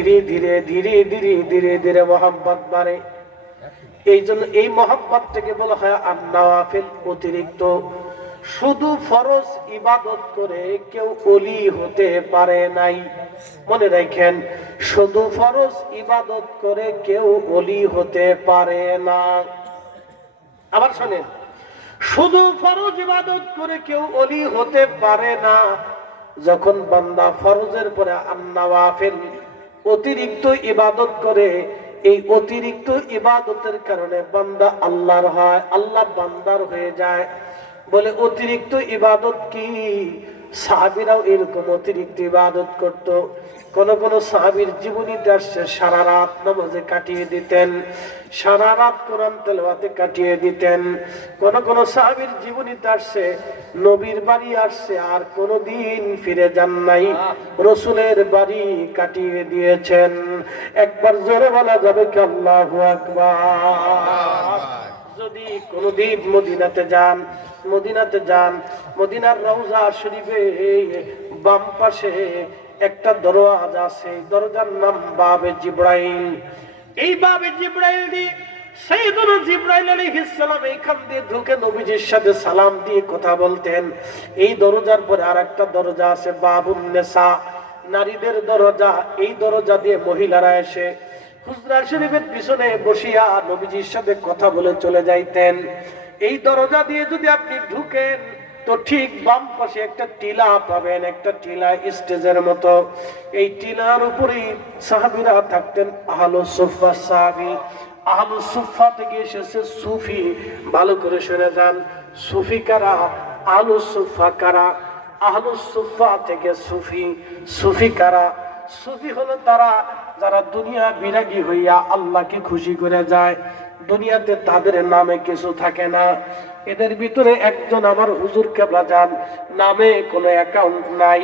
ধীরে ধীরে ধীরে ধীরে ধীরে ধীরে মহব্বত বাড়ে। এই জন্য এই মহব্বত থেকে বলা হয় আন-নওয়াফিল, অতিরিক্ত। শুধু ফরজ ইবাদত করে কেউ ওলি হতে পারে নাই। মনে রাখেন, শুধু ফরজ ইবাদত করে কেউ ওলি হতে পারে না। আবার শুনেন, শুধু ফরজ ইবাদত করে কেউ ওলি হতে পারে না। যখন বান্দা ফরজের পরে আন-নওয়াফিল, অতিরিক্ত ইবাদত করে, এই অতিরিক্ত ইবাদতের কারণে বান্দা আল্লাহর হয়, আল্লাহ বান্দার হয়ে যায়। বলে অতিরিক্ত ইবাদত কি? সাহাবীরাও এরকম অতিরিক্ত ইবাদত করত। কোন কোন সাহাবীর জীবনীতে আসছে সারা রাত নামাজে কাটিয়ে দিতেন, সারা রাত কোরআন তেলাওয়াতে কাটিয়ে দিতেন। কোন কোন সাহাবীর জীবনীতে আসছে নবীর বাড়ি আসছে আর কোনদিন ফিরে যান নাই, রাসূলের বাড়ি কাটিয়ে দিয়েছেন। একবার জোরে বলা যাবে কি আল্লাহু আকবার? যদি কোনদিন মদিনাতে যান, মদিনার রওজা শরীফে বাম পাশে একটা দরওয়াজা আছে, দরজার নাম বাবে জিব্রাইল। এই বাবে জিব্রাইল দিয়ে সাইয়েদুনা জিব্রাইল আলাইহিস সালাম এইখান দিয়ে ঢুকে নবীজির সাথে সালাম দিয়ে কথা বলতেন। এই দরজার পরে আরেকটা দরজা আছে বাবুন নিসা, নারীদের দরজা। এই দরজা দিয়ে মহিলারা এসে হুজরা শরীফের পিছনে বসিয়া নবীজির সাথে কথা বলে চলে যাইতেন। এই দরজা দিয়ে যদি আপনি ঢুকেন তো ঠিক বাম পাশে একটা টিলা পাবেন, একটা টিলা স্টেজের মতো। এই টিলার উপরেই সাহাবীরা থাকতেন, আহলুস সুফফা সাহাবী। আহলুস সুফফা থেকে এসেছে সুফি। ভালো করে শুনে যান, সুফি কারা, আহলুস সুফফা কারা? আহলুস সুফফা থেকে সুফি। সুফি কারা? সুফি হলো তারা যারা দুনিয়া বিরাগী হইয়া আল্লাহকে খুশি করে যায়। দুনিয়াতে তাদের নামে কিছু থাকে না। এদের ভিতরে একজন আমার হুজুর কেবলা যান, নামে কোনো অ্যাকাউন্ট নাই।